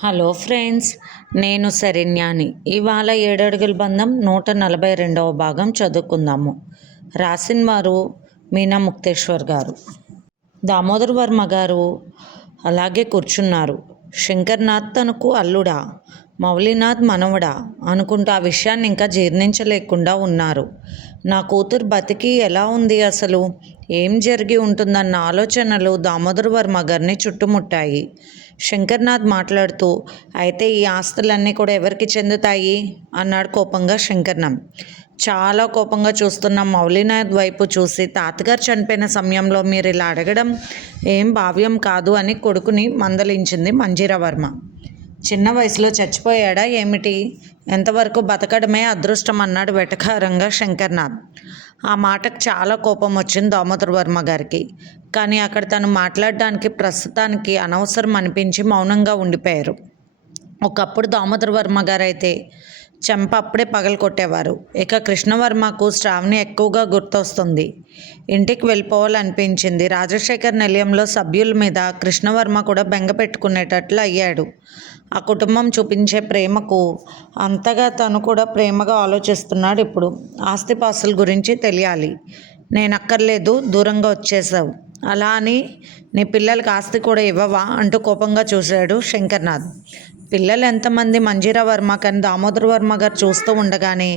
Hello friends, నేను శరణ్యాని. ఇవాళ ఏడడుగుల బంధం 142వ భాగం చదువుకుందాము. రాసిన వారు మీనా ముక్తేశ్వర్ గారు. దామోదర్ వర్మ గారు అలాగే కూర్చున్నారు. శంకర్నాథ్ తనకు అల్లుడా, మౌలినాథ్ మనవడా అనుకుంటూ ఆ విషయాన్ని ఇంకా జీర్ణించలేకుండా ఉన్నారు. నా కూతురు బతికి ఎలా ఉంది, అసలు ఏం జరిగి ఉంటుందన్న ఆలోచనలు దామోదర్ వర్మ గారిని చుట్టుముట్టాయి. శంకర్నాథ్ మాట్లాడుతూ, అయితే ఈ ఆస్తులన్నీ కూడా ఎవరికి చెందుతాయి అన్నాడు కోపంగా శంకర్నాథ్. చాలా కోపంగా చూస్తున్న మౌలినాథ్ వైపు చూసి, తాతగారు చనిపోయిన సమయంలో మీరు ఇలా అడగడం ఏం భావ్యం కాదు అని కొడుకుని మందలించింది మంజీరావర్మ. చిన్న వయసులో చచ్చిపోయాడా ఏమిటి? ఎంతవరకు బతకడమే అదృష్టం అన్నాడు వెటకారంగా శంకర్నాథ్. ఆ మాటకు చాలా కోపం వచ్చింది దామోదర్ వర్మ గారికి. కానీ అక్కడ తను మాట్లాడడానికి ప్రస్తుతానికి అనవసరం అనిపించి మౌనంగా ఉండిపోయారు. ఒకప్పుడు దామోదర్ వర్మ గారు అయితే చెంప అప్పుడే పగలు కొట్టేవారు. ఇక కృష్ణవర్మకు శ్రావణి ఎక్కువగా గుర్తొస్తుంది. ఇంటికి వెళ్ళిపోవాలనిపించింది. రాజశేఖర్ నిలయంలో సభ్యుల మీద కృష్ణవర్మ కూడా బెంగ పెట్టుకునేటట్లు అయ్యాడు. ఆ కుటుంబం చూపించే ప్రేమకు అంతగా తను కూడా ప్రేమగా ఆలోచిస్తున్నాడు. ఇప్పుడు ఆస్తిపాస్తుల గురించి తెలియాలి. నేను అక్కర్లేదు, దూరంగా వచ్చేసావు, అలా అని నీ పిల్లలకి ఆస్తి కూడా ఇవ్వవా అంటూ కోపంగా చూశాడు శంకర్నాథ్. పిల్లలు ఎంతమంది మంజీరావర్మ కానీ దామోదర్ వర్మ గారు చూస్తూ ఉండగానే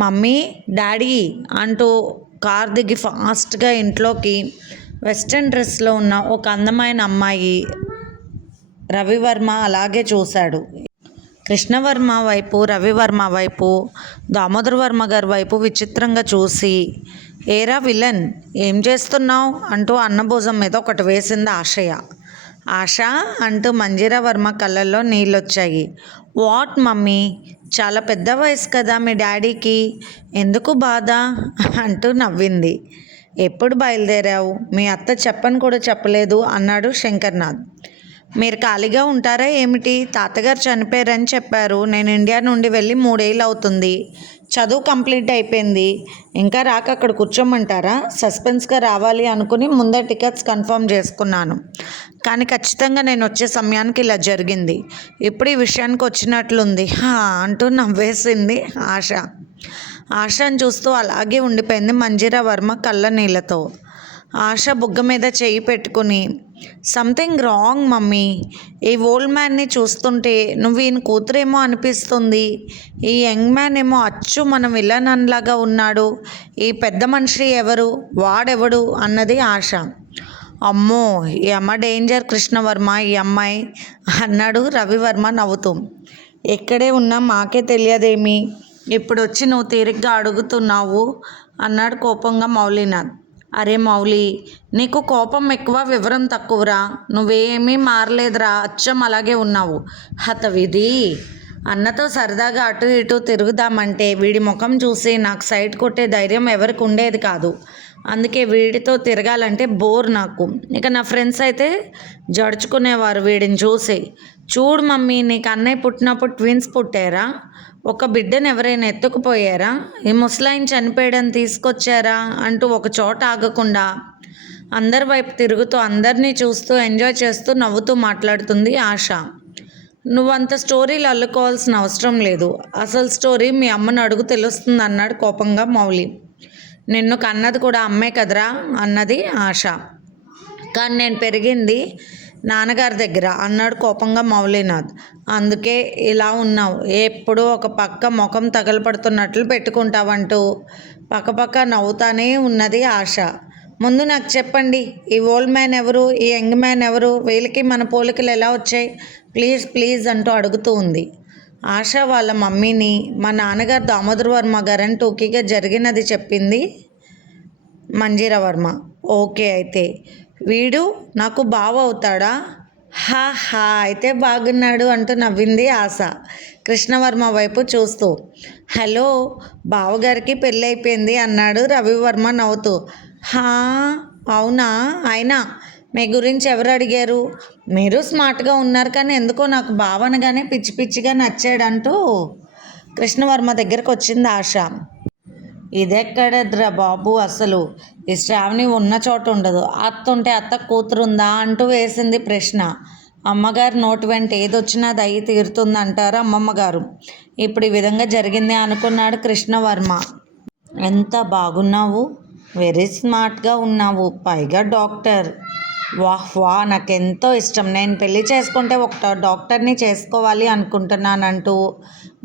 మమ్మీ, డాడీ అంటూ కార్ దిగి ఫాస్ట్గా ఇంట్లోకి వెస్ట్రన్ డ్రెస్లో ఉన్న ఒక అందమైన అమ్మాయి రవివర్మ అలాగే చూశాడు. కృష్ణవర్మ వైపు, రవివర్మ వైపు, దామోదర్ వర్మ గారి వైపు విచిత్రంగా చూసి, ఏరా విలన్, ఏం చేస్తున్నావు అంటూ అన్నభుజం మీద ఒకటి వేసింది ఆశయ. ఆశ అంటూ మంజీరావర్మ కళ్ళల్లో నీళ్ళొచ్చాయి. వాట్ మమ్మీ, చాలా పెద్ద వయసు కదా మీ డాడీకి, ఎందుకు బాధ అంటూ నవ్వింది. ఎప్పుడు బయలుదేరావు? మీ అత్త చెప్పని కూడా చెప్పలేదు అన్నాడు శంకర్నాథ్. మీరు ఖాళీగా ఉంటారా ఏమిటి? తాతగారు చనిపోయారని చెప్పారు. నేను ఇండియా నుండి వెళ్ళి 3 ఏళ్ళు అవుతుంది. చదువు కంప్లీట్ అయిపోయింది. ఇంకా రాక అక్కడ కూర్చోమంటారా? సస్పెన్స్గా రావాలి అనుకుని ముందే టికెట్స్ కన్ఫర్మ్ చేసుకున్నాను. కానీ ఖచ్చితంగా నేను వచ్చే సమయానికి ఇలా జరిగింది. ఇప్పుడు ఈ విషయానికి వచ్చినట్లుంది అంటూ నవ్వేసింది ఆశ. ఆశను చూస్తూ అలాగే ఉండిపోయింది మంజీరావర్మ కళ్ళ నీళ్ళతో. ఆశ బుగ్గ మీద చేయి పెట్టుకుని, సంథింగ్ రాంగ్ మమ్మీ, ఈ ఓల్డ్ మ్యాన్ని చూస్తుంటే నువ్వు ఈయన కూతురేమో అనిపిస్తుంది. ఈ యంగ్ మ్యాన్ ఏమో అచ్చు మన విలన్లాగా ఉన్నాడు. ఈ పెద్ద మనిషి ఎవరు, వాడెవడు అన్నది ఆశ. అమ్మో, ఈ అమ్మ డేంజర్ కృష్ణవర్మ, ఈ అమ్మాయి అన్నాడు రవివర్మ నవ్వుతూ. ఎక్కడే ఉన్నా మాకే తెలియదేమి, ఇప్పుడు వచ్చి నువ్వు తీరిగ్గా అడుగుతున్నావు అన్నాడు కోపంగా మౌలినాథ్. అరే మౌలి, నీకు కోపం ఎక్కువ, వివరం తక్కువరా. నువ్వేమీ మారలేదురా, అచ్చం అలాగే ఉన్నావు. హతవిధి, అన్నతో సరదాగా అటు ఇటు తిరుగుదామంటే వీడి ముఖం చూసి నాకు సైట్ కొట్టే ధైర్యం ఎవరికి ఉండేది కాదు. అందుకే వీడితో తిరగాలంటే బోర్ నాకు. ఇక నా ఫ్రెండ్స్ అయితే జడుచుకునేవారు వీడిని చూసి. చూడు మమ్మీ, నీకు అన్నయ్య పుట్టినప్పుడు ట్విన్స్ పుట్టారా? ఒక బిడ్డను ఎవరైనా ఎత్తుకుపోయారా? ఈ ముసలాయిని చనిపోయాడని తీసుకొచ్చారా అంటూ ఒక చోట ఆగకుండా అందరి వైపు తిరుగుతూ అందరినీ చూస్తూ ఎంజాయ్ చేస్తూ నవ్వుతూ మాట్లాడుతుంది ఆశ. నువ్వంత స్టోరీలు అల్లుకోవాల్సిన అవసరం లేదు. అసలు స్టోరీ మీ అమ్మను అడుగు తెలుస్తుంది అన్నాడు కోపంగా మౌలి. నిన్ను కన్నది కూడా అమ్మే కదరా అన్నది ఆశ. కానీ నేను పెరిగింది నాన్నగారి దగ్గర అన్నాడు కోపంగా మౌలినాథ్. అందుకే ఇలా ఉన్నావు, ఎప్పుడూ ఒక పక్క ముఖం తగలపడుతున్నట్లు పెట్టుకుంటావంటూ పక్కపక్క నవ్వుతానే ఉన్నది ఆశ. ముందు నాకు చెప్పండి, ఈ ఓల్డ్ మ్యాన్ ఎవరు, ఈ యంగ్ మ్యాన్ ఎవరు, వీళ్ళకి మన పోలికలు ఎలా వచ్చాయి, ప్లీజ్ ప్లీజ్ అంటూ అడుగుతూ ఉంది. ఆశ వాళ్ళ మమ్మీని మా నాన్నగారు దామోదర్ వర్మ గారని టూకీగా జరిగినది చెప్పింది మంజీరావర్మ. ఓకే, అయితే వీడు నాకు బావ అవుతాడా? హా అయితే బాగున్నాడు అంటూ నవ్వింది ఆశ కృష్ణవర్మ వైపు చూస్తూ. హలో, బావగారికి పెళ్ళైపోయింది అన్నాడు రవివర్మ నవ్వుతూ. అవునా? అయినా మీ గురించి ఎవరు అడిగారు? మీరు స్మార్ట్గా ఉన్నారు, కానీ ఎందుకో నాకు బావనగానే పిచ్చి పిచ్చిగా నచ్చాడంటూ కృష్ణవర్మ దగ్గరకు వచ్చింది ఆశ. ఇదెక్కడద్రా బాబు, అసలు ఈ శ్రావణి ఉన్న చోట ఉండదు. అత్త ఉంటే అత్త కూతురుందా అంటూ వేసింది ప్రశ్న. అమ్మగారు నోటి వెంట ఏదొచ్చినా అది అయి తీరుతుందంటారు అమ్మమ్మ గారు. ఇప్పుడు ఈ విధంగా జరిగింది అనుకున్నాడు కృష్ణవర్మ. ఎంత బాగున్నావు, వెరీ స్మార్ట్గా ఉన్నావు, పైగా డాక్టర్. వాహ్ వాహ్, నాకెంతో ఇష్టం. నేను పెళ్లి చేసుకుంటే ఒక డాక్టర్ని చేసుకోవాలి అనుకుంటున్నానంటూ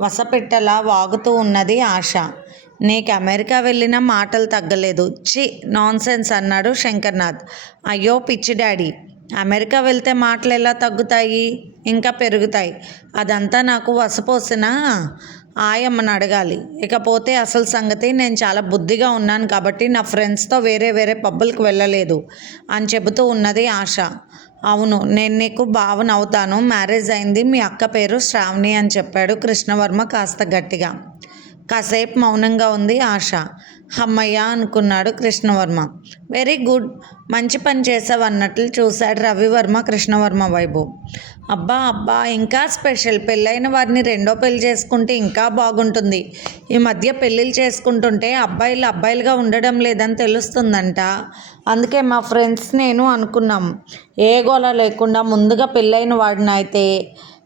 వసపిట్టలా వాగుతూ ఉన్నది ఆశ. నీకు అమెరికా వెళ్ళిన మాటలు తగ్గలేదు. చి నాన్సెన్స్ అన్నాడు శంకర్నాథ్. అయ్యో పిచ్చి డాడీ, అమెరికా వెళ్తే మాటలు ఎలా తగ్గుతాయి, ఇంకా పెరుగుతాయి. అదంతా నాకు వసపోసిన ఆయమ్మని అడగాలి. ఇకపోతే అసలు సంగతి, నేను చాలా బుద్ధిగా ఉన్నాను కాబట్టి నా ఫ్రెండ్స్తో వేరే వేరే పబ్బులకు వెళ్ళలేదు అని చెబుతూ ఉన్నది ఆశ. అవును, నేను నీకు బావనవుతాను. మ్యారేజ్ అయింది, మీ అక్క పేరు శ్రావణి అని చెప్పాడు కృష్ణవర్మ కాస్త గట్టిగా. కాసేపు మౌనంగా ఉంది ఆశ. అమ్మయ్య అనుకున్నాడు కృష్ణవర్మ. వెరీ గుడ్, మంచి పని చేసావు అన్నట్లు చూశాడు రవివర్మ కృష్ణవర్మ వైపు. అబ్బా అబ్బా, ఇంకా స్పెషల్. పెళ్ళైన వారిని రెండో పెళ్లి చేసుకుంటే ఇంకా బాగుంటుంది. ఈ మధ్య పెళ్ళిళ్ళు చేసుకుంటుంటే అబ్బాయిలుగా ఉండడం లేదని తెలుస్తుందంట. అందుకే మా ఫ్రెండ్స్ నేను అనుకున్నాం, ఏ గోల లేకుండా ముందుగా పెళ్ళైన వాడినైతే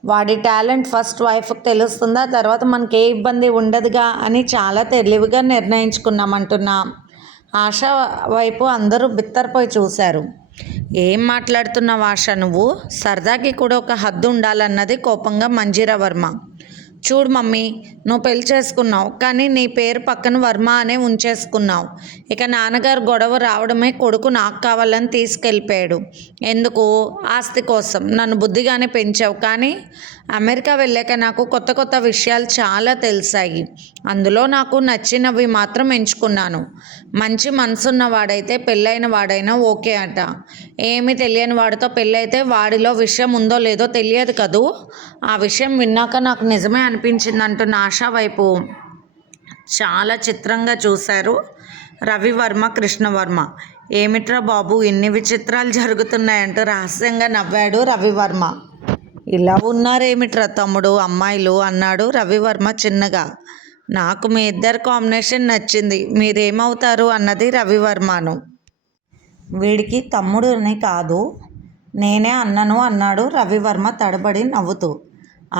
వాడి టాలెంట్ ఫస్ట్ వైఫ్కి తెలుస్తుందా, తర్వాత మనకి ఏ ఇబ్బంది ఉండదుగా అని చాలా తెలివిగా నిర్ణయించుకున్నామంటున్నా. ఆశ వైపు అందరూ బిత్తరపోయి చూశారు. ఏం మాట్లాడుతున్నావు ఆశ నువ్వు? సరదాకి కూడా ఒక హద్దు ఉండాలన్నది కోపంగా మంజీరావర్మ. చూడు మమ్మీ, నువ్వు పెళ్లి చేసుకున్నావు, కానీ నీ పేరు పక్కన వర్మ అనే ఉంచేసుకున్నావు. ఇక నాన్నగారు గొడవ రావడమే కొడుకు నాకు కావాలని తీసుకెళ్ళిపోయాడు. ఎందుకు? ఆస్తి కోసం. నన్ను బుద్ధిగానే పెంచావు, కానీ అమెరికా వెళ్ళాక నాకు కొత్త కొత్త విషయాలు చాలా తెలిసాయి. అందులో నాకు నచ్చినవి మాత్రం ఎంచుకున్నాను. మంచి మనసున్న వాడైతే పెళ్ళైన వాడైనా ఓకే అట. ఏమీ తెలియని వాడితో పెళ్ళైతే వాడిలో విషయం ఉందో లేదో తెలియదు కదూ. ఆ విషయం విన్నాక నాకు నిజమే అనిపించింది అంటున్న ఆశా వైపు చాలా చిత్రంగా చూశారు రవివర్మ కృష్ణవర్మ. ఏమిట్రా బాబు, ఇన్ని విచిత్రాలు జరుగుతున్నాయంటూ రహస్యంగా నవ్వాడు రవివర్మ. ఇలా ఉన్నారేమిట్రా తమ్ముడు అమ్మాయిలు అన్నాడు రవివర్మ చిన్నగా. నాకు మీ ఇద్దరు కాంబినేషన్ నచ్చింది, మీరేమవుతారు అన్నది రవివర్మను. వీడికి తమ్ముడు అని కాదు, నేనే అన్నను అన్నాడు రవివర్మ తడబడి నవ్వుతూ.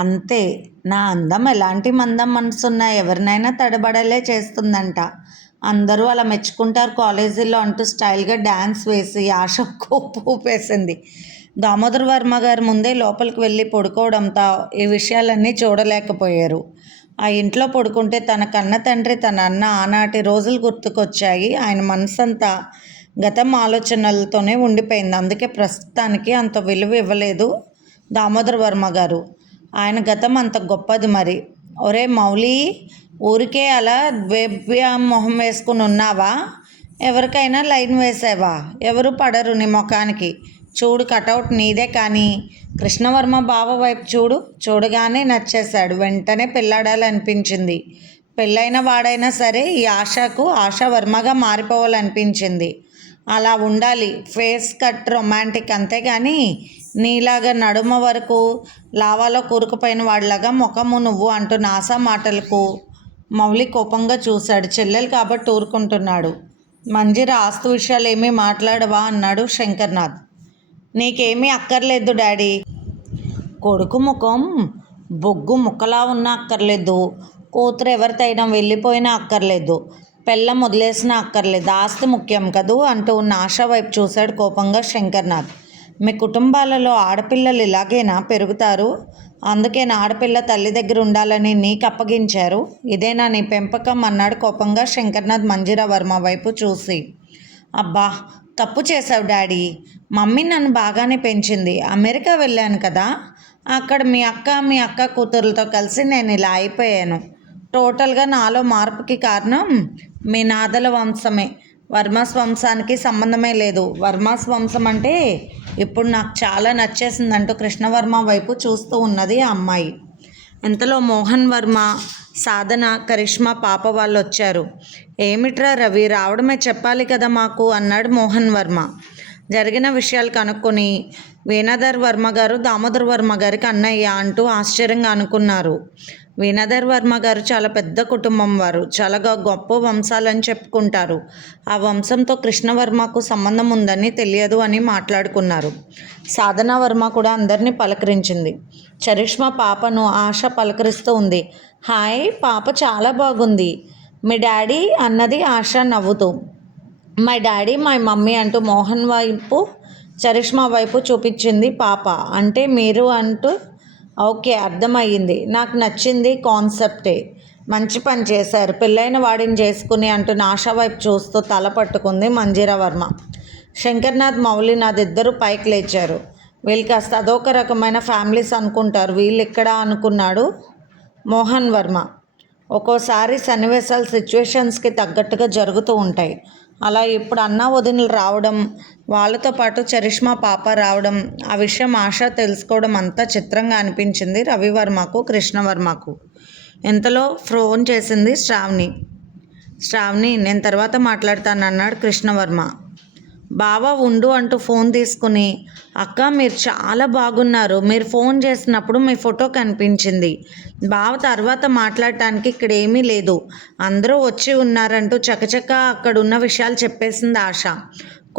అంతే, నా అందం ఎలాంటి మందం మనసున్న ఎవరినైనా తడబడలే చేస్తుందంట. అందరూ అలా మెచ్చుకుంటారు కాలేజీలో అంటూ స్టైల్గా డ్యాన్స్ వేసి ఆశ కోపు ఊపేసింది. దామోదర్ వర్మ గారు ముందే లోపలికి వెళ్ళి పడుకోవడంతో ఈ విషయాలన్నీ చూడలేకపోయారు. ఆ ఇంట్లో పడుకుంటే తన కన్న తండ్రి, తన అన్న ఆనాటి రోజులు గుర్తుకొచ్చాయి. ఆయన మనసంతా గతం ఆలోచనలతోనే ఉండిపోయింది. అందుకే ప్రస్తుతానికి అంత విలువ ఇవ్వలేదు దామోదర్ వర్మ గారు. ఆయన గతం అంత గొప్పది మరి. ఒరే మౌలి, ఊరికే అలా ద్వేభ్య మొహం వేసుకుని ఉన్నావా? ఎవరికైనా లైన్ వేసావా? ఎవరు పడరు నీ ముఖానికి. చూడు, కటౌట్ నీదే. కానీ కృష్ణవర్మ బావ వైపు చూడు. చూడగానే నచ్చేశాడు. వెంటనే పెళ్ళాడాలనిపించింది. పెళ్ళైన వాడైనా సరే ఈ ఆశకు ఆశావర్మగా మారిపోవాలనిపించింది. అలా ఉండాలి, ఫేస్ కట్ రొమాంటిక్. అంతేగాని నీలాగా నడుమ వరకు లావాలో కూరుకుపోయిన వాడిలాగా ముఖము నువ్వు అంటూ నాసా మాటలకు మౌలి కోపంగా చూశాడు. చెల్లెలు కాబట్టి ఊరుకుంటున్నాడు. మంజీర, ఆస్తు విషయాలు ఏమీ మాట్లాడవా అన్నాడు శంకర్నాథ్. నీకేమీ అక్కర్లేదు డాడీ. కొడుకు ముఖం బొగ్గు ముక్కలా ఉన్నా అక్కర్లేదు, కూతురు ఎవరితైనా వెళ్ళిపోయినా అక్కర్లేదు, పెళ్ళం వదిలేసినా అక్కర్లేదు, ఆస్తి ముఖ్యం కదూ అంటూ ఉన్న ఆశ వైపు చూశాడు కోపంగా శంకర్నాథ్. మీ కుటుంబాలలో ఆడపిల్లలు ఇలాగేనా పెరుగుతారు? అందుకే నా ఆడపిల్ల తల్లి దగ్గర ఉండాలని నీకు అప్పగించారు. ఇదేనా నీ పెంపకం అన్నాడు కోపంగా శంకర్నాథ్ మంజీరా వర్మ వైపు చూసి. అబ్బా, తప్పు చేసావు డాడీ. మమ్మీ నన్ను బాగానే పెంచింది. అమెరికా వెళ్ళాను కదా, అక్కడ మీ అక్క కూతురులతో కలిసి నేను ఇలా అయిపోయాను. టోటల్గా నాలో మార్పుకి కారణం మీ నాదల వంశమే. వర్మస్ వంశానికి సంబంధమే లేదు. వర్మస్ వంశం అంటే ఇప్పుడు నాకు చాలా నచ్చేసిందంటూ కృష్ణవర్మ వైపు చూస్తూ ఉన్నది ఆ అమ్మాయి. ఇంతలో మోహన్ వర్మ, సాధన, కరిష్మా పాప వాళ్ళు వచ్చారు. ఏమిట్రా రవి, రావడమే చెప్పాలి కదా మాకు అన్నాడు మోహన్ వర్మ. జరిగిన విషయాలు కనుక్కొని వీణాధర్ వర్మ గారు దామోదర్ వర్మ గారికి అన్నయ్య అంటూ ఆశ్చర్యంగా అనుకున్నారు. వీణాధర్ వర్మ గారు చాలా పెద్ద కుటుంబం వారు, చాలా గొప్ప వంశాలని చెప్పుకుంటారు. ఆ వంశంతో కృష్ణవర్మకు సంబంధం ఉందని తెలియదు అని మాట్లాడుకున్నారు. సాధన వర్మ కూడా అందరినీ పలకరించింది. చరిష్మా పాపను ఆశ పలకరిస్తూ ఉంది. హాయ్ పాప, చాలా బాగుంది. మీ డాడీ అన్నది ఆశ నవ్వుతూ. మై డాడీ మై మమ్మీ అంటూ మోహన్ వైపు చరిష్మా వైపు చూపించింది పాప. అంటే మీరు అంటూ. ఓకే, అర్థమయ్యింది. నాకు నచ్చింది కాన్సెప్టే. మంచి పని చేశారు. పెళ్ళైన వాడిని చేసుకుని అంటూ ఆశా వైపు చూస్తూ తల పట్టుకుంది మంజీరా వర్మ. శంకర్నాథ్, మౌలినాథ్ ఇద్దరు పైకి లేచారు. వీళ్ళు కాస్త అదొక రకమైన ఫ్యామిలీస్ అనుకుంటారు, వీళ్ళు ఇక్కడ అనుకున్నాడు మోహన్ వర్మ. ఒక్కోసారి సన్నివేశాలు సిచ్యువేషన్స్కి తగ్గట్టుగా జరుగుతూ ఉంటాయి. అలా ఇప్పుడు అన్న వదినలు రావడం, వాళ్ళతో పాటు చరిష్మా పాప రావడం, ఆ విషయం ఆశ తెలుసుకోవడం అంతా చిత్రంగా అనిపించింది రవివర్మకు, కృష్ణవర్మకు. ఇంతలో ఫోన్ చేసింది శ్రావణి. శ్రావణి, నేను తర్వాత మాట్లాడతానన్నాడు కృష్ణవర్మ. బావ ఉండు అంటూ ఫోన్ తీసుకుని, అక్క మీరు చాలా బాగున్నారు, మీరు ఫోన్ చేసినప్పుడు మీ ఫోటో కనిపించింది. బావ తర్వాత మాట్లాడటానికి ఇక్కడ ఏమీ లేదు, అందరూ వచ్చి ఉన్నారంటూ చకచక అక్కడున్న విషయాలు చెప్పేసింది ఆశ.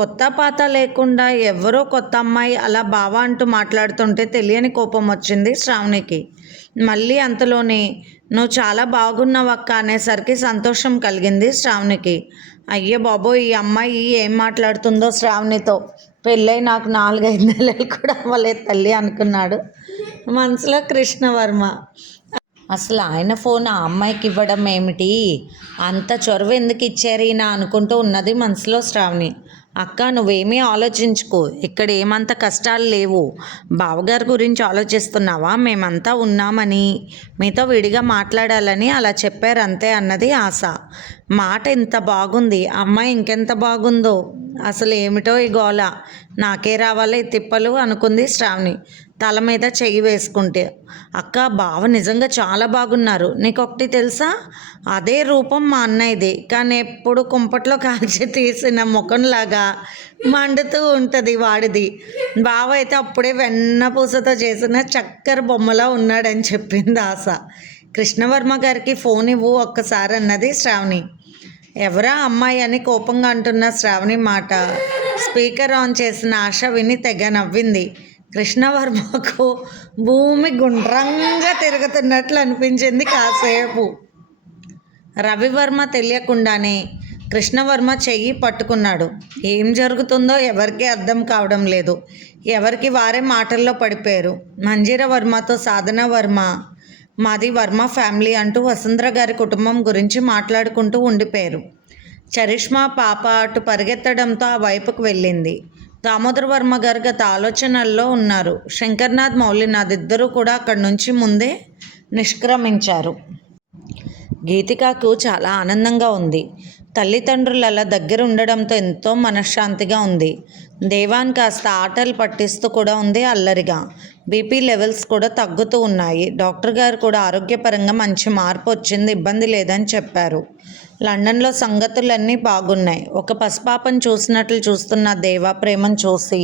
కొత్త పాత లేకుండా ఎవరో కొత్త అమ్మాయి అలా బావ అంటూ మాట్లాడుతుంటే తెలియని కోపం వచ్చింది శ్రావణికి. మళ్ళీ అంతలోనే నువ్వు చాలా బాగున్నావు అక్క అనేసరికి సంతోషం కలిగింది శ్రావణికి. అయ్యో బాబోయ్, ఈ అమ్మాయి ఏం మాట్లాడుతుందో శ్రావణితో. పెళ్ళై నాకు 4-5 నెలలు కూడా అవ్వలేదు తల్లి అనుకున్నాడు మనసులో కృష్ణవర్మ. అసలు ఆయన ఫోన్ ఆ అమ్మాయికి ఇవ్వడం ఏమిటి, అంత చొరవ ఎందుకు ఇచ్చారు ఈయన అనుకుంటూ ఉన్నది మనసులో శ్రావణి. అక్క నువ్వేమీ ఆలోచించుకో, ఇక్కడ ఏమంత కష్టాలు లేవు. బావగారి గురించి ఆలోచిస్తున్నావా? మేమంతా ఉన్నామని, మీతో విడిగా మాట్లాడాలని అలా చెప్పారు అంతే అన్నది ఆశ. మాట ఇంత బాగుంది, అమ్మాయి ఇంకెంత బాగుందో. అసలు ఏమిటో ఈ గోల, నాకే రావాలా ఈ తిప్పలు అనుకుంది శ్రావణి తల మీద చెయ్యి వేసుకుంటే. అక్క బావ నిజంగా చాలా బాగున్నారు. నీకొకటి తెలుసా, అదే రూపం మా అన్నయ్యది, కానీ ఎప్పుడు కుంపట్లో కాల్చి తీసిన ముఖంలాగా మండుతూ ఉంటుంది వాడిది. బావ అయితే అప్పుడే వెన్నపూసతో చేసిన చక్కెర బొమ్మలా ఉన్నాడని చెప్పింది ఆశ. కృష్ణవర్మ గారికి ఫోన్ ఇవ్వు ఒక్కసారి అన్నది శ్రావణి. ఎవరా అమ్మాయి అని కోపంగా అంటున్న శ్రావణి మాట స్పీకర్ ఆన్ చేసిన ఆశ విని తెగ నవ్వింది. కృష్ణవర్మకు భూమి గుండ్రంగా తిరుగుతున్నట్లు అనిపించింది కాసేపు. రవివర్మ తెలియకుండానే కృష్ణవర్మ చెయ్యి పట్టుకున్నాడు. ఏం జరుగుతుందో ఎవరికీ అర్థం కావడం లేదు. ఎవరికి వారే మాటల్లో పడిపోయారు. మంజీరా వర్మతో సాధన వర్మ, మాది వర్మ ఫ్యామిలీ అంటూ వసుంధర గారి కుటుంబం గురించి మాట్లాడుకుంటూ ఉండిపోయారు. చరిష్మా పాప అటు పరిగెత్తడంతో ఆ వైపుకు వెళ్ళింది. దామోదర వర్మ గారు గత ఆలోచనల్లో ఉన్నారు. శంకర్నాథ్, మౌలినాథ్ ఇద్దరూ కూడా అక్కడి నుంచి ముందే నిష్క్రమించారు. గీతికకు చాలా ఆనందంగా ఉంది. తల్లిదండ్రులు అలా దగ్గర ఉండడంతో ఎంతో మనశ్శాంతిగా ఉంది. దేవాన్ కాస్త ఆటలు పట్టిస్తూ కూడా ఉంది అల్లరిగా. బీపీ లెవెల్స్ కూడా తగ్గుతూ ఉన్నాయి. డాక్టర్ గారు కూడా ఆరోగ్యపరంగా మంచి మార్పు వచ్చింది, ఇబ్బంది లేదని చెప్పారు. లండన్లో సంగతులన్నీ బాగున్నాయి. ఒక పసిపాపను చూసినట్లు చూస్తున్న దేవా ప్రేమను చూసి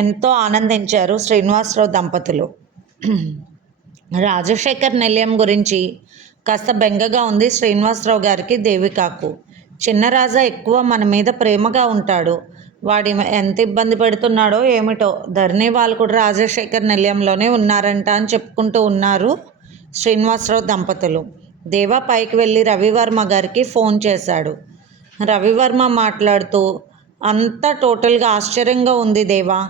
ఎంతో ఆనందించారు శ్రీనివాసరావు దంపతులు. రాజశేఖర్ నిలయం గురించి కాస్త బెంగగా ఉంది శ్రీనివాసరావు గారికి, దేవికకు. చిన్నరాజా ఎక్కువ మన మీద ప్రేమగా ఉంటాడు, వాడి ఎంత ఇబ్బంది పెడుతున్నాడో ఏమిటో. ధరణి వాళ్ళు కూడా రాజశేఖర్ నిలయంలోనే ఉన్నారంట అని చెప్పుకుంటూ ఉన్నారు శ్రీనివాసరావు దంపతులు. దేవా పైకి వెళ్ళి రవివర్మ గారికి ఫోన్ చేశాడు. రవివర్మ మాట్లాడుతూ, అంతా టోటల్గా ఆశ్చర్యంగా ఉంది దేవా.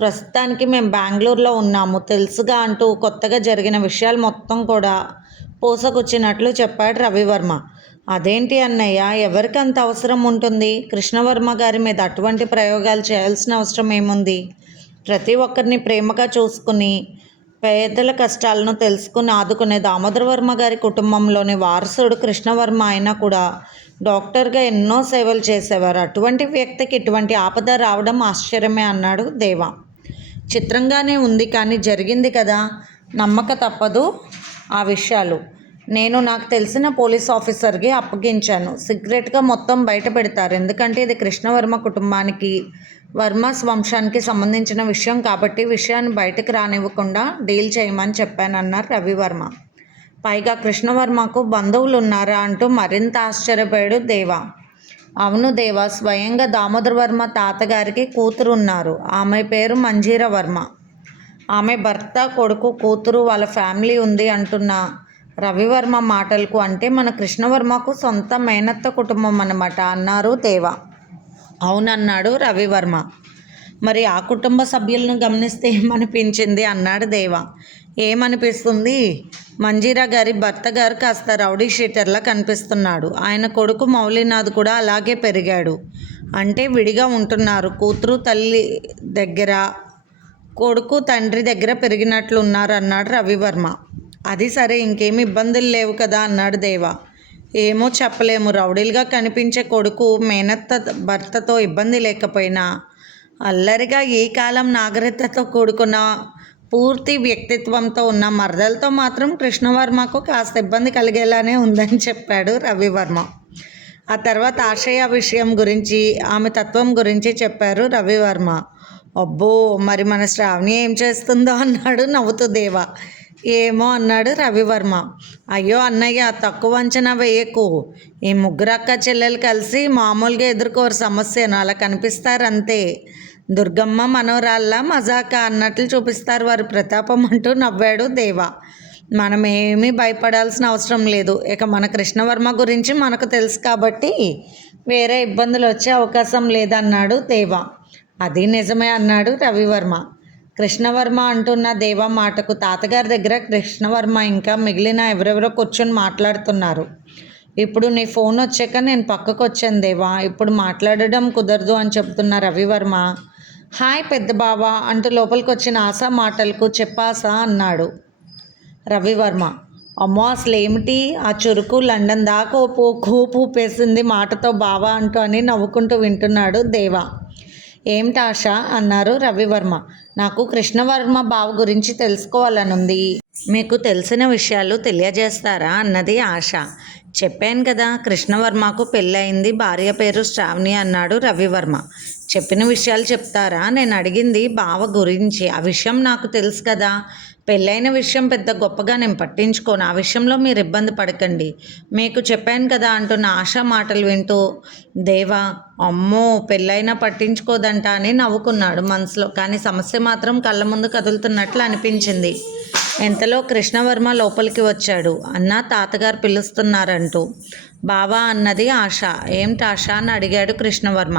ప్రస్తుతానికి మేము బెంగళూరులో ఉన్నాము తెలుసుగా అంటూ కొత్తగా జరిగిన విషయాలు మొత్తం కూడా పూసకొచ్చినట్లు చెప్పాడు రవివర్మ. అదేంటి అన్నయ్య, ఎవరికి అంత అవసరం ఉంటుంది? కృష్ణవర్మ గారి మీద అటువంటి ప్రయోగాలు చేయాల్సిన అవసరం ఏముంది? ప్రతి ఒక్కరిని ప్రేమగా చూసుకుని పేదల కష్టాలను తెలుసుకుని ఆదుకునే దామోదర వర్మ గారి కుటుంబంలోని వారసుడు కృష్ణవర్మ అయినా కూడా డాక్టర్గా ఎన్నో సేవలు చేసేవారు. అటువంటి వ్యక్తికి ఇటువంటి ఆపద రావడం ఆశ్చర్యమే అన్నాడు దేవా. చిత్రంగానే ఉంది, కానీ జరిగింది కదా, నమ్మక తప్పదు ఆ విషయాలు. నేను నాకు తెలిసిన పోలీస్ ఆఫీసర్కి అప్పగించాను. సీక్రెట్గా మొత్తం బయట పెడతారు, ఎందుకంటే ఇది కృష్ణవర్మ కుటుంబానికి, వర్మస్ వంశానికి సంబంధించిన విషయం కాబట్టి విషయాన్ని బయటకు రానివ్వకుండా డీల్ చేయమని చెప్పానన్నారు రవివర్మ. పైగా కృష్ణవర్మకు బంధువులు ఉన్నారా అంటూ మరింత ఆశ్చర్యపోయాడు దేవ. అవును దేవ, స్వయంగా దామోదర వర్మ తాతగారికి కూతురు ఉన్నారు. ఆమె పేరు మంజీర వర్మ. ఆమె భర్త, కొడుకు, కూతురు, వాళ్ళ ఫ్యామిలీ ఉంది అంటున్న రవివర్మ మాటలకు అంటే మన కృష్ణవర్మకు సొంత మేనత్త కుటుంబం అన్నమాట అన్నారు దేవ. అవునన్నాడు రవివర్మ. మరి ఆ కుటుంబ సభ్యులను గమనిస్తే ఏమనిపించింది అన్నాడు దేవ. ఏమనిపిస్తుంది? మంజీరా గారి భర్త గారు కాస్త రౌడీ షీటర్లా కనిపిస్తున్నాడు. ఆయన కొడుకు మౌలినాథ్ కూడా అలాగే పెరిగాడు. అంటే విడిగా ఉంటున్నారు. కూతురు తల్లి దగ్గర, కొడుకు తండ్రి దగ్గర పెరిగినట్లున్నారు అన్నాడు రవివర్మ. అది సరే, ఇంకేమి ఇబ్బందులు లేవు కదా అన్నాడు దేవ. ఏమో చెప్పలేము. రౌడీలుగా కనిపించే కొడుకు మేనత్త భర్తతో ఇబ్బంది లేకపోయినా అల్లరిగా ఈ కాలం నాగరికతతో కూడుకున్న పూర్తి వ్యక్తిత్వంతో ఉన్న మరదలతో మాత్రం కృష్ణవర్మకు కాస్త ఇబ్బంది కలిగేలానే ఉందని చెప్పాడు రవివర్మ. ఆ తర్వాత ఆశయ విషయం గురించి, ఆమె తత్వం గురించి చెప్పారు రవివర్మ. అబ్బో, మరి మన శ్రావణి ఏం చేస్తుందో అన్నాడు నవ్వుతూ దేవ. ఏమో అన్నాడు రవివర్మ. అయ్యో అన్నయ్య, తక్కువ అంచనా వేయకు. ఈ ముగ్గురు అక్క చెల్లెలు కలిసి మామూలుగా ఎదుర్కోరు సమస్యను, అలా కనిపిస్తారు అంతే. దుర్గమ్మ మనోరాళ్ళ మజాక అన్నట్లు చూపిస్తారు వారి ప్రతాపం అంటూ నవ్వాడు దేవ. మనమేమీ భయపడాల్సిన అవసరం లేదు. ఇక మన కృష్ణవర్మ గురించి మనకు తెలుసు కాబట్టి వేరే ఇబ్బందులు వచ్చే అవకాశం లేదన్నాడు దేవ. అది నిజమే అన్నాడు రవివర్మ. కృష్ణవర్మ అంటున్న దేవ మాటకు తాతగారి దగ్గర కృష్ణవర్మ ఇంకా మిగిలిన ఎవరెవరో కూర్చొని మాట్లాడుతున్నారు. ఇప్పుడు నీ ఫోన్ వచ్చాక నేను పక్కకు వచ్చాను దేవా, ఇప్పుడు మాట్లాడడం కుదరదు అని చెప్తున్న రవివర్మ. హాయ్ పెద్ద బావా అంటూ లోపలికి వచ్చిన ఆశ మాటలకు చెప్పాసా అన్నాడు రవివర్మ. అమ్మో, అసలు ఏమిటి ఆ చురుకు, లండన్ దాకా కూపేసింది మాటతో బావా అంటూ అని నవ్వుకుంటూ వింటున్నాడు దేవా. ఏమిటి ఆశ అన్నారు రవివర్మ. నాకు కృష్ణవర్మ బావ గురించి తెలుసుకోవాలనుంది. మీకు తెలిసిన విషయాలు తెలియజేస్తారా అన్నది ఆశ. చెప్పాను కదా, కృష్ణవర్మకు పెళ్ళయింది, భార్య పేరు శ్రావణి అన్నాడు రవివర్మ. చెప్పిన విషయాలు చెప్తారా? నేను అడిగింది బావ గురించి. ఆ విషయం నాకు తెలుసు కదా. పెళ్ళైన విషయం పెద్ద గొప్పగా నేను పట్టించుకోను. ఆ విషయంలో మీరు ఇబ్బంది పడకండి, మీకు చెప్పాను కదా అంటున్న ఆశ మాటలు వింటూ దేవా, అమ్మో పెళ్ళైనా పట్టించుకోదంట అని నవ్వుకున్నాడు మనసులో. కానీ సమస్య మాత్రం కళ్ళ ముందు కదులుతున్నట్లు అనిపించింది. ఇంతలో కృష్ణవర్మ లోపలికి వచ్చాడు. అన్న, తాతగారు పిలుస్తున్నారంటూ. బావా అన్నది ఆశ. ఏమిటి ఆశ అని అడిగాడు కృష్ణవర్మ.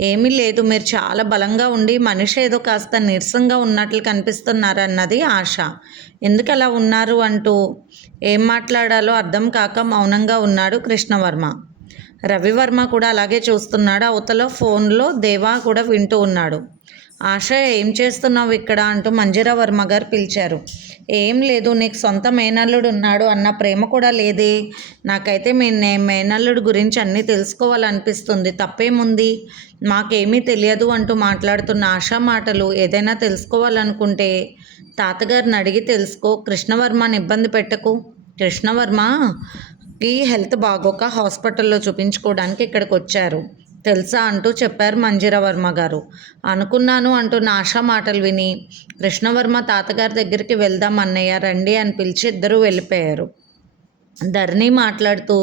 ఏమీ లేదు, మీరు చాలా బలంగా ఉండి మనిషి ఏదో కాస్త నీరసంగా ఉన్నట్లు కనిపిస్తున్నారన్నది ఆశ. ఎందుకు అలా ఉన్నారు అంటూ ఏం మాట్లాడాలో అర్థం కాక మౌనంగా ఉన్నాడు కృష్ణవర్మ. రవివర్మ కూడా అలాగే చూస్తున్నాడు. అవతల ఫోన్లో దేవా కూడా వింటూ ఉన్నాడు. ఆశ, ఏం చేస్తున్నావు ఇక్కడ అంటూ మంజీరా వర్మ గారు పిలిచారు. ఏం లేదు, నీకు సొంత మేనల్లుడు ఉన్నాడు అన్న ప్రేమ కూడా లేదే. నాకైతే మీ మేనల్లుడు గురించి అన్నీ తెలుసుకోవాలనిపిస్తుంది. తప్పేముంది? మాకేమీ తెలియదు అంటూ మాట్లాడుతున్న ఆశ మాటలు. ఏదైనా తెలుసుకోవాలనుకుంటే తాతగారిని అడిగి తెలుసుకో, కృష్ణవర్మని ఇబ్బంది పెట్టకు. కృష్ణవర్మకి హెల్త్ బాగోక హాస్పిటల్లో చూపించుకోవడానికి ఇక్కడికి వచ్చారు తెలుసా అంటూ చెప్పారు మంజీరా వర్మ గారు. అనుకున్నాను అంటున్న ఆశా మాటలు విని కృష్ణవర్మ తాతగారి దగ్గరికి వెళ్దాం అన్నయ్య రండి అని పిలిచి ఇద్దరూ వెళ్ళిపోయారు. ధరణి మాట్లాడుతూ,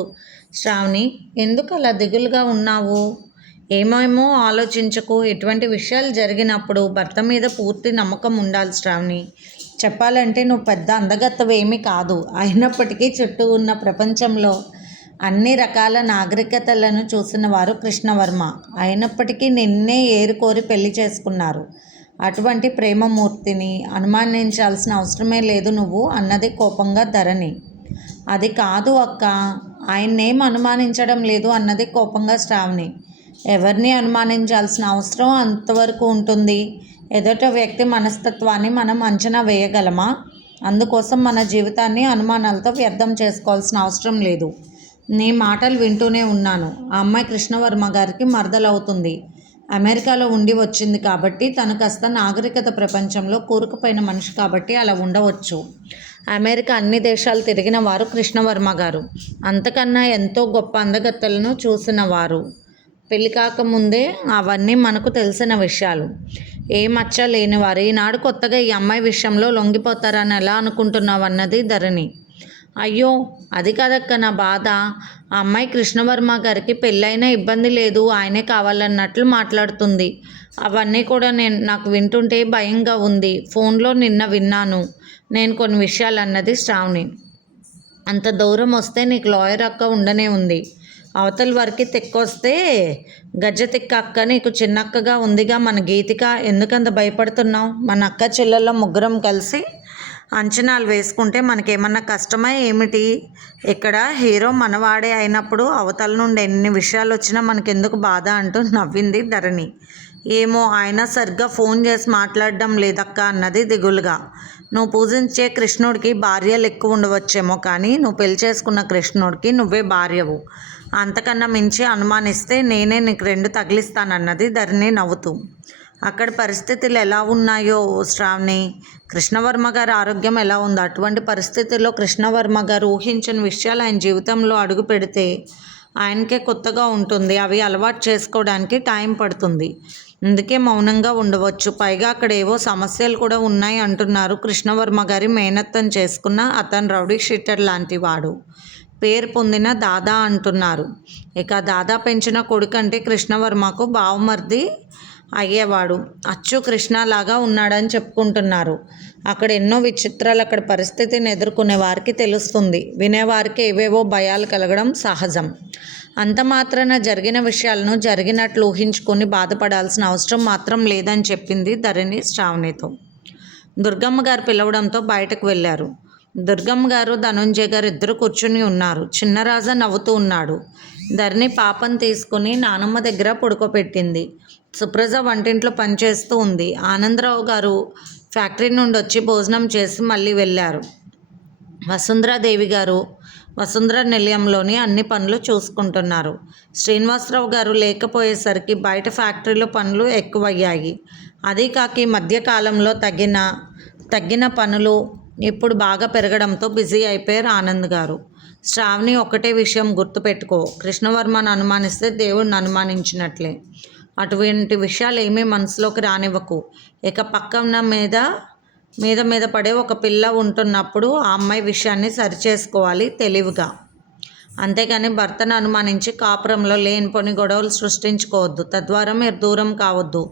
శ్రావణి, ఎందుకు అలా దిగులుగా ఉన్నావు? ఏమేమో ఆలోచించకు. ఇటువంటి విషయాలు జరిగినప్పుడు భర్త మీద పూర్తి నమ్మకం ఉండాలి శ్రావణి. చెప్పాలంటే నువ్వు పెద్ద అందగత్తవేమీ కాదు. అయినప్పటికీ చుట్టూ ఉన్న ప్రపంచంలో అన్ని రకాల నాగరికతలను చూసిన వారు కృష్ణవర్మ. అయినప్పటికీ నిన్నే ఏరుకోరి పెళ్లి చేసుకున్నారు. అటువంటి ప్రేమమూర్తిని అనుమానించాల్సిన అవసరమే లేదు నువ్వు అన్నది కోపంగా ధరణి. అది కాదు అక్క, ఆయన్నేం అనుమానించడం లేదు అన్నది కోపంగా శ్రావణి. ఎవరిని అనుమానించాల్సిన అవసరం అంతవరకు ఉంటుంది. ఎదుట వ్యక్తి మనస్తత్వాన్ని మనం అంచనా వేయగలమా? అందుకోసం మన జీవితాన్ని అనుమానాలతో వ్యర్థం చేసుకోవాల్సిన అవసరం లేదు. నీ మాటలు వింటూనే ఉన్నాను. ఆ అమ్మాయి కృష్ణవర్మ గారికి మరదలవుతుంది. అమెరికాలో ఉండి వచ్చింది కాబట్టి తను కాస్త నాగరికత ప్రపంచంలో కూరుకుపోయిన మనిషి కాబట్టి అలా ఉండవచ్చు. అమెరికా అన్ని దేశాలు తిరిగిన వారు కృష్ణవర్మ గారు. అంతకన్నా ఎంతో గొప్ప అందగత్తెలను చూసిన వారు. పెళ్లి కాకముందే అవన్నీ మనకు తెలిసిన విషయాలు. ఏ మచ్చ లేనివారు ఈనాడు కొత్తగా ఈ అమ్మాయి విషయంలో లొంగిపోతారని ఎలా అనుకుంటున్నావు అన్నది ధరణి. అయ్యో అది కాదక్క నా బాధ. ఆ అమ్మాయి కృష్ణవర్మ గారికి పెళ్ళైనా ఇబ్బంది లేదు, ఆయనే కావాలన్నట్లు మాట్లాడుతుంది. అవన్నీ కూడా నాకు వింటుంటే భయంగా ఉంది. ఫోన్లో నిన్న విన్నాను నేను కొన్ని విషయాలు అన్నది శ్రావణి. అంత దూరం వస్తే నీకు లాయర్ అక్క ఉండనే ఉంది, అవతల వరకు తెక్కొస్తే గజ్జ తిక్క అక్క నీకు చిన్నక్కగా ఉందిగా మన గీతిక. ఎందుకంత భయపడుతున్నావు? మన అక్క చెల్లెళ్ళ ముగ్గురం కలిసి అంచనాలు వేసుకుంటే మనకేమన్నా కష్టమా ఏమిటి? ఇక్కడ హీరో మనవాడే అయినప్పుడు అవతల నుండి ఎన్ని విషయాలు వచ్చినా మనకెందుకు బాధ అంటూ నవ్వింది ధరణి. ఏమో ఆయన సరిగ్గా ఫోన్ చేసి మాట్లాడడం లేదక్క అన్నది దిగులుగా. నువ్వు పూజించే కృష్ణుడికి భార్యలు ఎక్కువ ఉండవచ్చేమో, కానీ నువ్వు పెళ్లి చేసుకున్న కృష్ణుడికి నువ్వే భార్యవు. అంతకన్నా మించి అనుమానిస్తే నేనే నీకు 2 తగిలిస్తానన్నది ధరణి నవ్వుతూ. అక్కడ పరిస్థితులు ఎలా ఉన్నాయో శ్రావణి, కృష్ణవర్మ గారి ఆరోగ్యం ఎలా ఉందో. అటువంటి పరిస్థితుల్లో కృష్ణవర్మ గారు ఊహించని విషయాలు ఆయన జీవితంలో అడుగు పెడితే ఆయనకే కొత్తగా ఉంటుంది. అవి అలవాటు చేసుకోవడానికి టైం పడుతుంది. అందుకే మౌనంగా ఉండవచ్చు. పైగా అక్కడ ఏవో సమస్యలు కూడా ఉన్నాయి అంటున్నారు. కృష్ణవర్మ గారి మేనత్తం చేసుకున్న అతను రౌడీ షీటర్ లాంటి వాడు, పేరు పొందిన దాదా అంటున్నారు. ఇక దాదా పెంచిన కొడుకంటే కృష్ణవర్మకు బావమర్ది అయ్యేవాడు. అచ్చు కృష్ణలాగా ఉన్నాడని చెప్పుకుంటున్నారు. అక్కడ ఎన్నో విచిత్రాలు, అక్కడ పరిస్థితిని ఎదుర్కొనే వారికి తెలుస్తుంది. వినేవారికి ఏవేవో భయాలు కలగడం సహజం. అంత మాత్రాన జరిగిన విషయాలను జరిగినట్లు ఊహించుకొని బాధపడాల్సిన అవసరం మాత్రం లేదని చెప్పింది ధరణి శ్రావణితో. దుర్గమ్మ గారు పిలవడంతో బయటకు వెళ్ళారు. దుర్గమ్మ గారు ధనుంజయ్ గారు ఇద్దరు కూర్చుని ఉన్నారు. చిన్నరాజా నవ్వుతూ ఉన్నాడు. ధరణి పాపను తీసుకుని నానమ్మ దగ్గర పడుకోబెట్టింది. సుప్రజ వంటింట్లో పనిచేస్తూ ఉంది. ఆనందరావు గారు ఫ్యాక్టరీ నుండి వచ్చి భోజనం చేసి మళ్ళీ వెళ్ళారు. వసుంధరాదేవి గారు వసుంధర నిలయంలోని అన్ని పనులు చూసుకుంటున్నారు. శ్రీనివాసరావు గారు లేకపోయేసరికి బయట ఫ్యాక్టరీలో పనులు ఎక్కువయ్యాయి. అదీ కాక ఈ మధ్యకాలంలో తగ్గిన పనులు ఇప్పుడు బాగా పెరగడంతో బిజీ అయిపోయారు ఆనంద్ గారు. శ్రావణి ఒకటే విషయం గుర్తుపెట్టుకో, కృష్ణవర్మను అనుమానిస్తే దేవుడిని అనుమానించినట్లే. అటువంటి విషయాలు ఏమీ మనసులోకి రానివ్వకు. ఇక పక్కన మీద పడే ఒక పిల్ల ఉంటున్నప్పుడు ఆ అమ్మాయి విషయాన్ని సరిచేసుకోవాలి తెలివిగా. అంతేగాని భర్తను అనుమానించి కాపురంలో లేనిపోని గొడవలు సృష్టించుకోవద్దు. తద్వారా మీరు దూరం కావద్దు.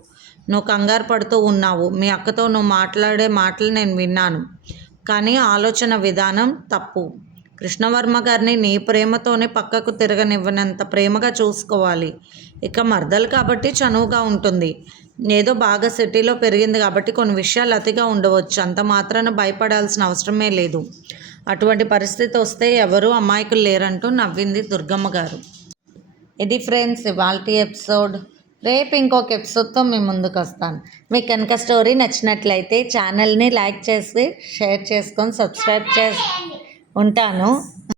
నువ్వు కంగారు పడుతూ ఉన్నావు. మీ అక్కతో నువ్వు మాట్లాడే మాటలు నేను విన్నాను, కానీ ఆలోచన విధానం తప్పు. కృష్ణవర్మ గారిని నీ ప్రేమతోనే పక్కకు తిరగనివ్వనంత ప్రేమగా చూసుకోవాలి. ఇక మర్దలు కాబట్టి చనువుగా ఉంటుంది. ఏదో బాగా సిటీలో పెరిగింది కాబట్టి కొన్ని విషయాలు అతిగా ఉండవచ్చు. అంత మాత్రాన భయపడాల్సిన అవసరమే లేదు. అటువంటి పరిస్థితి వస్తే ఎవరూ అమాయకులు లేరంటూ నవ్వింది దుర్గమ్మ గారు. ఇది ఫ్రెండ్స్ ఇవాల్టి ఎపిసోడ్. రేపు ఇంకొక ఎపిసోడ్తో మీ ముందుకు వస్తాను. మీకు కనుక స్టోరీ నచ్చినట్లయితే ఛానల్ని లైక్ చేసి షేర్ చేసుకొని సబ్స్క్రైబ్ చేసి ఉంటాను.